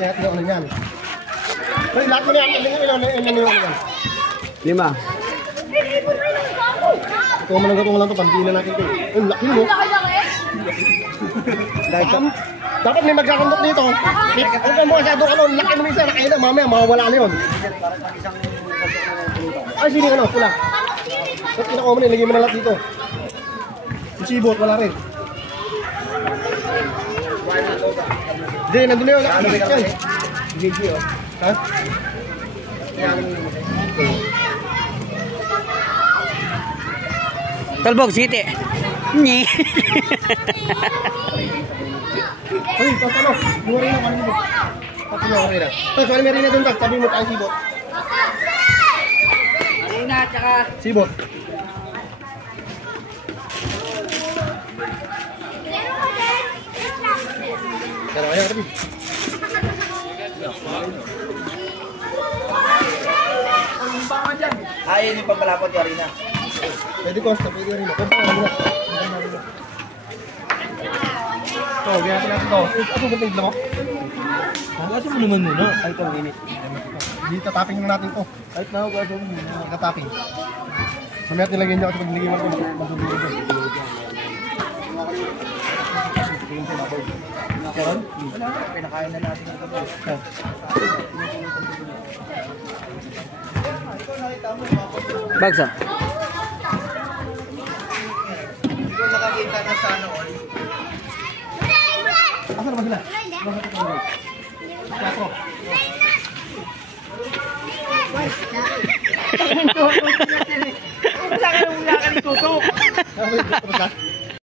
Kaya ano yan. Pero lahat mo na yan. Ilan. 5. Kung mananggatong lang ito, pampilan natin ito. Ang laki mo. Dapat may magkakundok dito. Huwag ka mo masyado ka nun. Laki mo isa. Laki na. Mamaya mawawala na yun. Ay, sini ka na. Pula. Ba't kinakaw mo na? Ilagay mo na lahat dito. Yung sibot, wala rin. Hindi, nandun na yun. Nakakabit yan. GG, oh. Ha? Talbog, siti. Nye. Uy, tatalo. Buwari na, kami mo. Tatalo, okay na. Sorry, may rin na dun, tabi mo tayo sibot. Marina, tsaka... Sibot. Kaya kaya kami. Ayun yung pampalapot yung Arina. Pwede Costa, pwede rin. Ito, gaya natin ito. Ako ba tigla mo? Gaso mo naman muna. Ay, ito ang init. Dito, tapping na natin ito. Kahit na ako, gaso mo muna. Ika-tapping. Samayat nilagyan niyo kasi pag nilagyan mo ito, masusunod ito. Karon? Pinakain na natin ito. Bagsa. Hindi ko nakakita na sana all. Asan ba sila? Bakit ito mo? Teatro. Wala ka nang tutok.